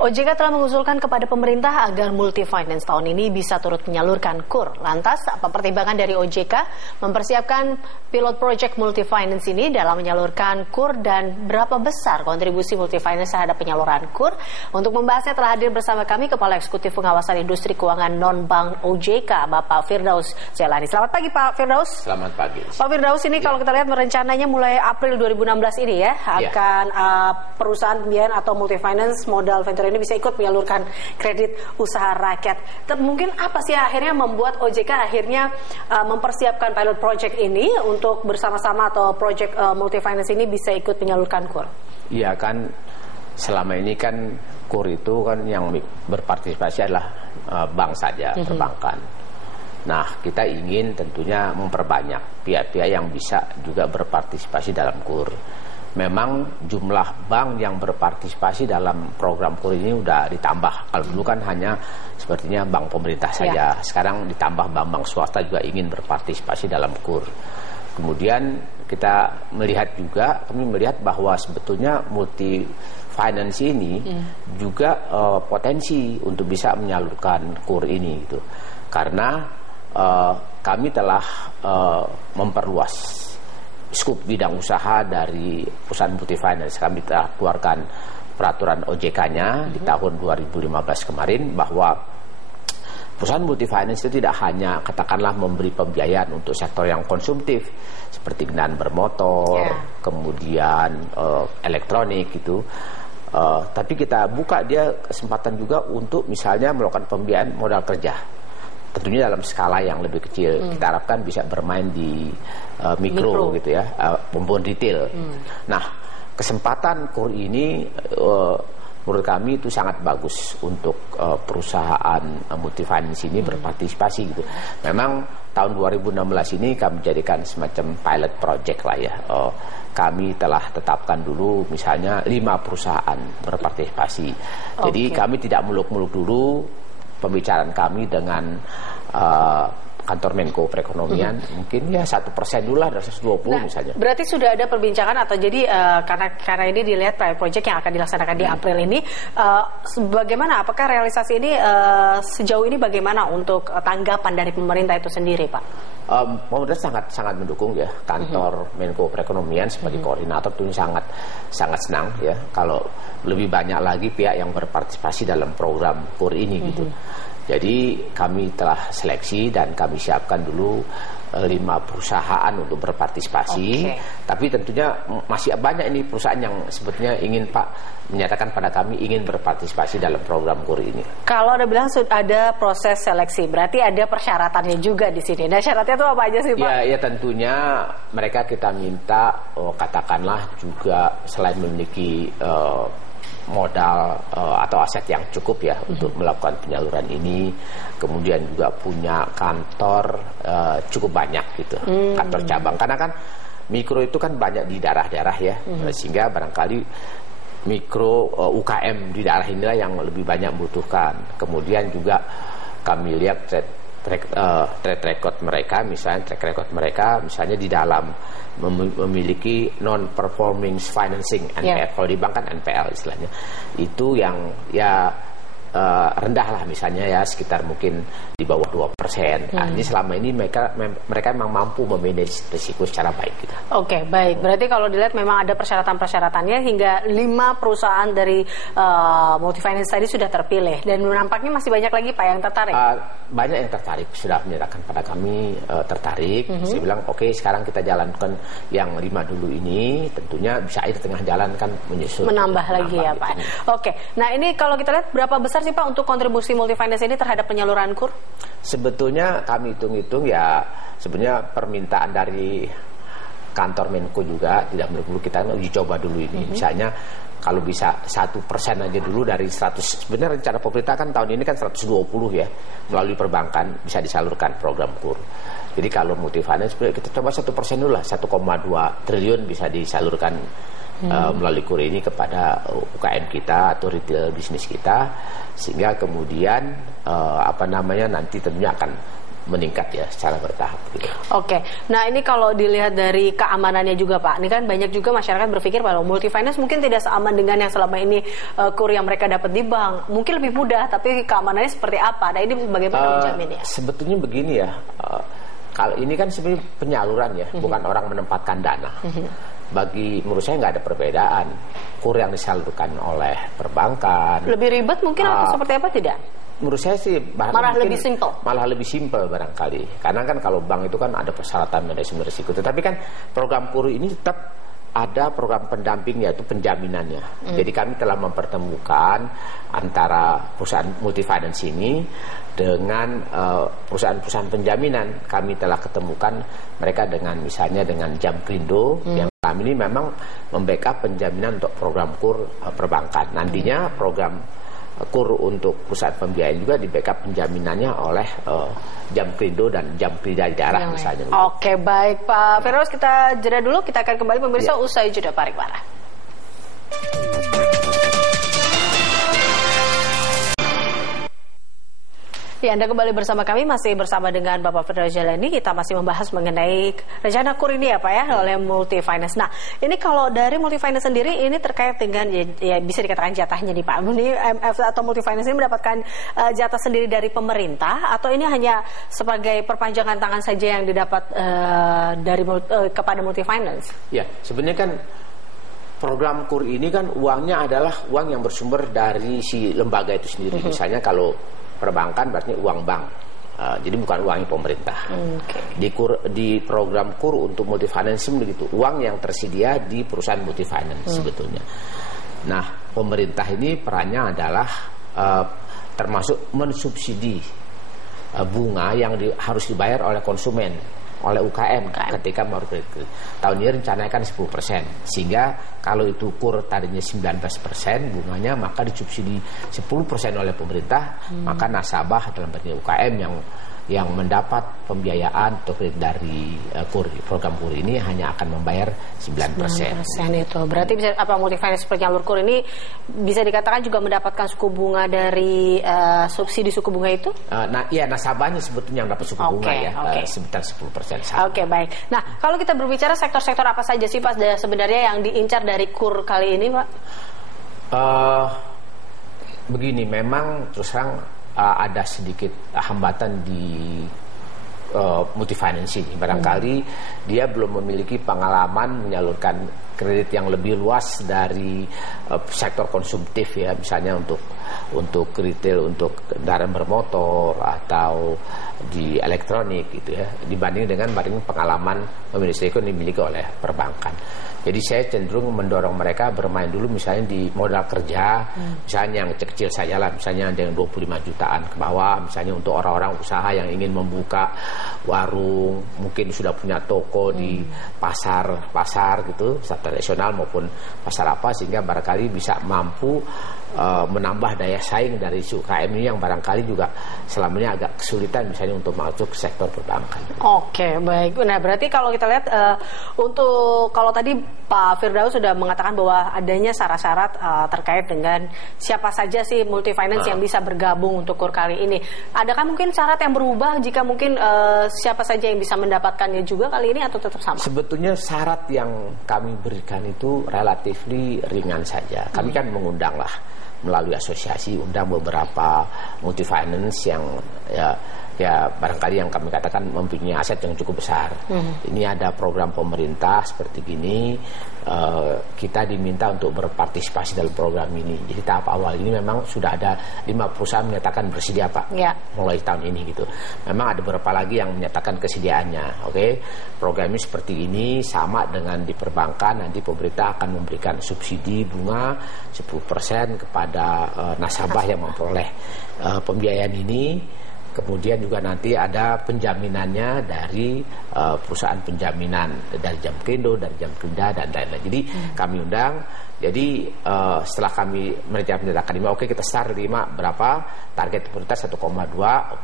OJK telah mengusulkan kepada pemerintah agar Multi Finance tahun ini bisa turut menyalurkan KUR. Lantas, apa pertimbangan dari OJK mempersiapkan pilot project Multi Finance ini dalam menyalurkan KUR dan berapa besar kontribusi Multi Finance terhadap penyaluran KUR? Untuk membahasnya telah hadir bersama kami Kepala Eksekutif Pengawasan Industri Keuangan Non-Bank OJK, Bapak Firdaus Jelani. Selamat pagi Pak Firdaus. Selamat pagi. Pak Firdaus, ini kalau kita lihat rencananya mulai April 2016 ini ya, akan perusahaan pembiayaan atau Multi Finance modal venture ini bisa ikut menyalurkan kredit usaha rakyat. Mungkin apa sih akhirnya membuat OJK akhirnya mempersiapkan pilot project ini untuk bersama-sama atau project Multi Finance ini bisa ikut menyalurkan KUR? Iya kan, selama ini kan KUR itu kan yang berpartisipasi adalah bank saja, perbankan. Nah, kita ingin tentunya memperbanyak pihak-pihak yang bisa juga berpartisipasi dalam KUR. Memang jumlah bank yang berpartisipasi dalam program KUR ini udah ditambah. Kalau dulu kan hanya sepertinya bank pemerintah saja. Sekarang ditambah bank-bank swasta juga ingin berpartisipasi dalam KUR. Kemudian kita melihat juga, kami melihat bahwa sebetulnya Multi Finance ini juga potensi untuk bisa menyalurkan KUR ini gitu. Karena kami telah memperluas skup bidang usaha dari perusahaan Multi Finance. Kami telah keluarkan peraturan OJK-nya di tahun 2015 kemarin bahwa perusahaan Multi Finance itu tidak hanya katakanlah memberi pembiayaan untuk sektor yang konsumtif seperti kendaraan bermotor, kemudian elektronik gitu. Tapi kita buka dia kesempatan juga untuk misalnya melakukan pembiayaan modal kerja. Tentunya dalam skala yang lebih kecil. Kita harapkan bisa bermain di mikro gitu ya, maupun retail. Nah, kesempatan KUR ini menurut kami itu sangat bagus untuk perusahaan Multi Finance ini berpartisipasi gitu. Memang tahun 2016 ini kami jadikan semacam pilot project lah ya. Kami telah tetapkan dulu misalnya 5 perusahaan berpartisipasi. Jadi kami tidak muluk-muluk dulu. Pembicaraan kami dengan kantor Menko Perekonomian mungkin ya 1% dulu lah dari 120 misalnya. Berarti sudah ada perbincangan atau jadi karena ini dilihat project yang akan dilaksanakan di April ini, bagaimana? Apakah realisasi ini sejauh ini bagaimana untuk tanggapan dari pemerintah itu sendiri, Pak? Pemerintah sangat mendukung ya. Kantor Menko Perekonomian sebagai koordinator tentunya sangat senang ya kalau lebih banyak lagi pihak yang berpartisipasi dalam program KUR ini gitu. Jadi kami telah seleksi dan kami siapkan dulu 5 perusahaan untuk berpartisipasi. Tapi tentunya masih banyak ini perusahaan yang sebetulnya ingin menyatakan pada kami ingin berpartisipasi dalam program KUR ini. Kalau Anda bilang sudah ada proses seleksi, berarti ada persyaratannya juga di sini. Nah, syaratnya itu apa aja sih, Pak? Ya tentunya mereka kita minta katakanlah juga selain memiliki modal atau aset yang cukup ya untuk melakukan penyaluran ini, kemudian juga punya kantor cukup banyak gitu, kantor cabang, karena kan mikro itu kan banyak di daerah-daerah ya, sehingga barangkali mikro UKM di daerah inilah yang lebih banyak membutuhkan. Kemudian juga kami lihat track record mereka misalnya di dalam memiliki non-performing financing NPL. Kalau di bank kan NPL istilahnya, itu yang ya rendah lah misalnya ya, sekitar mungkin di bawah 2%. Nah, ini selama ini mereka memang mampu memanage risiko secara baik gitu. Oke, baik. Berarti kalau dilihat memang ada persyaratan-persyaratannya hingga 5 perusahaan dari Multi Finance tadi sudah terpilih, dan nampaknya masih banyak lagi Pak yang tertarik. Banyak yang tertarik, sudah menyatakan pada kami tertarik. Saya bilang oke, sekarang kita jalankan yang 5 dulu ini, tentunya bisa aja di tengah jalan kan menyusul menambah lagi ya Pak. Oke. Nah, ini kalau kita lihat berapa besar sih Pak untuk kontribusi Multi Finance ini terhadap penyaluran KUR? Sebetulnya kami hitung-hitung ya, sebenarnya permintaan dari kantor Menko juga tidak perlu kita uji coba dulu ini. Misalnya kalau bisa 1% aja dulu dari 100. Sebenarnya rencana pemerintah kan tahun ini kan 120 ya, melalui perbankan bisa disalurkan program KUR. Jadi kalau Multi Finance kita coba 1% dulu lah, 1,2 triliun bisa disalurkan melalui KUR ini kepada UKM kita atau retail bisnis kita, sehingga kemudian nanti tentunya akan meningkat ya secara bertahap gitu. Oke, nah ini kalau dilihat dari keamanannya juga Pak, ini kan banyak juga masyarakat berpikir bahwa multi-finance mungkin tidak seaman dengan yang selama ini KUR yang mereka dapat di bank, mungkin lebih mudah, tapi keamanannya seperti apa? Nah ini bagaimana menjaminnya? Sebetulnya begini ya, kalau ini kan sebenarnya penyaluran ya, bukan orang menempatkan dana. Menurut saya nggak ada perbedaan KUR yang disalurkan oleh perbankan. Lebih ribet mungkin atau seperti apa tidak? Menurut saya sih malah lebih simpel barangkali, karena kan kalau bank itu kan ada persyaratan manajemen risiko, tetapi kan program KUR ini tetap ada program pendamping yaitu penjaminannya. Jadi kami telah mempertemukan antara perusahaan multifinance ini dengan perusahaan-perusahaan penjaminan. Kami telah ketemukan mereka dengan misalnya dengan Jamkrindo yang kami ini memang membackup penjaminan untuk program KUR perbankan. Nantinya program KUR untuk pusat pembiayaan juga di backup penjaminannya oleh Jamkrindo dan Jamkrida di daerah misalnya. Oke, baik Pak Firdaus, kita jeda dulu, kita akan kembali pemirsa usai jeda pariwara. Ya, Anda kembali bersama kami, masih bersama dengan Bapak Firdaus Jalani. Kita masih membahas mengenai rencana KUR ini ya Pak ya, oleh multi-finance. Nah, ini kalau dari multi-finance sendiri, ini terkait dengan, ya bisa dikatakan jatahnya nih Pak. Ini MF atau multi-finance ini mendapatkan jatah sendiri dari pemerintah, atau ini hanya sebagai perpanjangan tangan saja yang didapat kepada multi-finance? Ya, sebenarnya kan program KUR ini kan uangnya adalah uang yang bersumber dari si lembaga itu sendiri. Misalnya kalau perbankan berarti uang bank, jadi bukan uangnya pemerintah. Di program KUR untuk multifinance begitu, uang yang tersedia di perusahaan multifinance sebetulnya. Nah, pemerintah ini perannya adalah termasuk mensubsidi bunga yang harus dibayar oleh konsumen, oleh UKM ketika mau kredit. Tahun ini rencanakan 10%, sehingga kalau itu KUR tadinya 19% bunganya, maka disubsidi 10% oleh pemerintah, maka nasabah dalam bentuk UKM yang mendapat pembiayaan atau kredit dari program KUR ini hanya akan membayar 9%. 9% itu berarti bisa multifinance penyalur KUR ini bisa dikatakan juga mendapatkan suku bunga dari subsidi suku bunga itu? Nasabahnya sebetulnya yang dapat suku bunga sekitar 10%. Oke, baik. Nah, kalau kita berbicara sektor-sektor apa saja sih Pak sebenarnya yang diincar dari KUR kali ini Pak? Begini, memang terus terang ada sedikit hambatan di multifinance ini. Barangkali dia belum memiliki pengalaman menyalurkan kredit yang lebih luas dari sektor konsumtif ya, misalnya untuk retail, untuk kendaraan bermotor atau di elektronik gitu ya, dibanding dengan pengalaman memiliki yang dimiliki oleh perbankan. Jadi saya cenderung mendorong mereka bermain dulu misalnya di modal kerja, misalnya yang kecil saja lah, misalnya dengan 25 jutaan ke bawah, misalnya untuk orang-orang usaha yang ingin membuka warung, mungkin sudah punya toko di pasar gitu, pasar tradisional maupun pasar apa, sehingga barangkali bisa mampu menambah daya saing dari UKM ini yang barangkali juga selama ini agak kesulitan misalnya untuk masuk ke sektor perbankan. Oke, baik. Nah, berarti kalau kita lihat kalau tadi Pak Firdaus sudah mengatakan bahwa adanya syarat-syarat terkait dengan siapa saja sih multifinance yang bisa bergabung untuk KUR kali ini. Adakah mungkin syarat yang berubah jika mungkin siapa saja yang bisa mendapatkannya juga kali ini atau tetap sama? Sebetulnya syarat yang kami berikan itu relatif ringan saja. Kami kan mengundang lah melalui asosiasi, undang beberapa multifinance yang ya barangkali yang kami katakan mempunyai aset yang cukup besar. Ini ada program pemerintah seperti gini, kita diminta untuk berpartisipasi dalam program ini. Jadi tahap awal ini memang sudah ada 5 perusahaan menyatakan bersedia Pak, mulai tahun ini gitu. Memang ada beberapa lagi yang menyatakan kesediaannya. Program ini seperti ini, sama dengan di perbankan, nanti pemerintah akan memberikan subsidi bunga 10% kepada nasabah yang memperoleh pembiayaan ini. Kemudian juga nanti ada penjaminannya dari perusahaan penjaminan dari Jamkrindo, dari Jamkrida dan lain-lain. Jadi kami undang. Jadi setelah kami menyatakan 5, kita start 5 berapa, target pemerintah 1,2,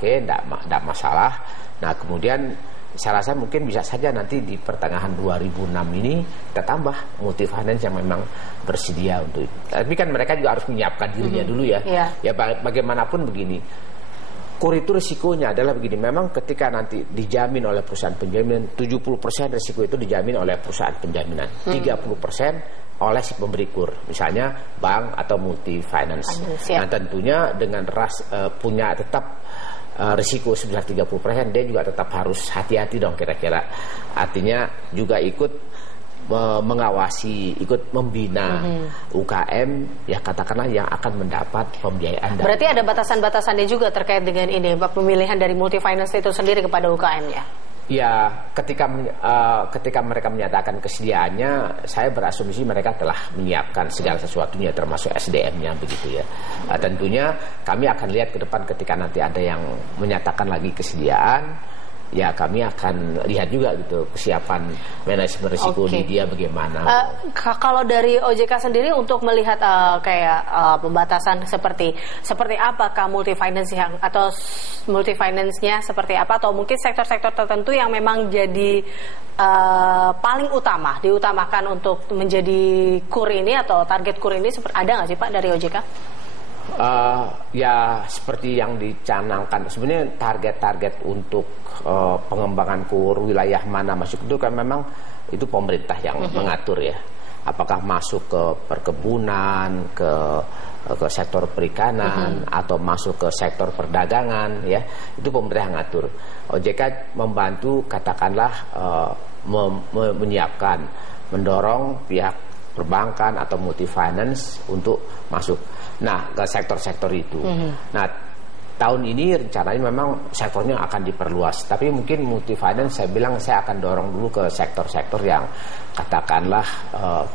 enggak masalah. Nah kemudian saya rasa mungkin bisa saja nanti di pertengahan 2006 ini kita tambah multifinance yang memang bersedia untuk itu. Tapi kan mereka juga harus menyiapkan dirinya dulu ya. Ya bagaimanapun begini. KUR itu risikonya adalah begini, memang ketika nanti dijamin oleh perusahaan penjaminan, 70% risiko itu dijamin oleh perusahaan penjaminan, 30% oleh si pemberi KUR, misalnya bank atau multi finance. Nah tentunya dengan punya tetap risiko sebesar 30%, dia juga tetap harus hati-hati dong kira-kira. Artinya juga ikut mengawasi, ikut membina UKM, ya katakanlah yang akan mendapat pembiayaan. Berarti ada batasan-batasannya juga terkait dengan ini, pemilihan dari multi finance itu sendiri kepada UKM ya? Ya, ketika mereka menyatakan kesediaannya, saya berasumsi mereka telah menyiapkan segala sesuatunya, termasuk SDM-nya begitu ya. Tentunya kami akan lihat ke depan ketika nanti ada yang menyatakan lagi kesediaan. Ya kami akan lihat juga gitu kesiapan manajemen risiko di dia bagaimana. Kalau dari OJK sendiri untuk melihat pembatasan seperti apakah multi finance atau multi finance-nya seperti apa, atau mungkin sektor-sektor tertentu yang memang jadi paling diutamakan untuk menjadi KUR ini atau target KUR ini, ada nggak sih Pak dari OJK? Ya seperti yang dicanangkan sebenarnya target-target untuk pengembangan KUR, wilayah mana masuk itu kan memang itu pemerintah yang mengatur ya. Apakah masuk ke perkebunan, ke sektor perikanan, atau masuk ke sektor perdagangan ya, itu pemerintah yang ngatur. OJK membantu katakanlah menyiapkan, mendorong pihak perbankan atau multi finance untuk masuk ke sektor-sektor itu. Nah tahun ini rencananya memang sektornya akan diperluas, tapi mungkin multi finance saya akan dorong dulu ke sektor-sektor yang katakanlah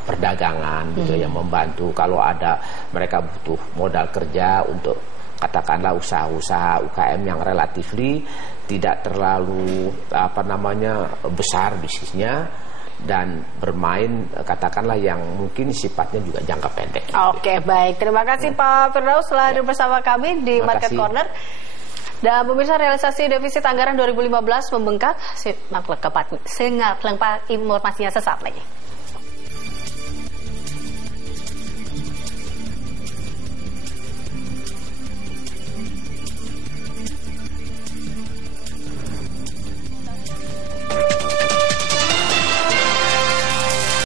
perdagangan gitu, yang membantu kalau ada mereka butuh modal kerja untuk katakanlah usaha-usaha UKM yang relatifly tidak terlalu besar bisnisnya, dan bermain katakanlah yang mungkin sifatnya juga jangka pendek. Oke, baik. Terima kasih Pak Firdaus telah hadir bersama kami di Market Corner. Dan pemirsa, realisasi defisit anggaran 2015 membengkak. Simak lengkap informasinya sesaat lagi.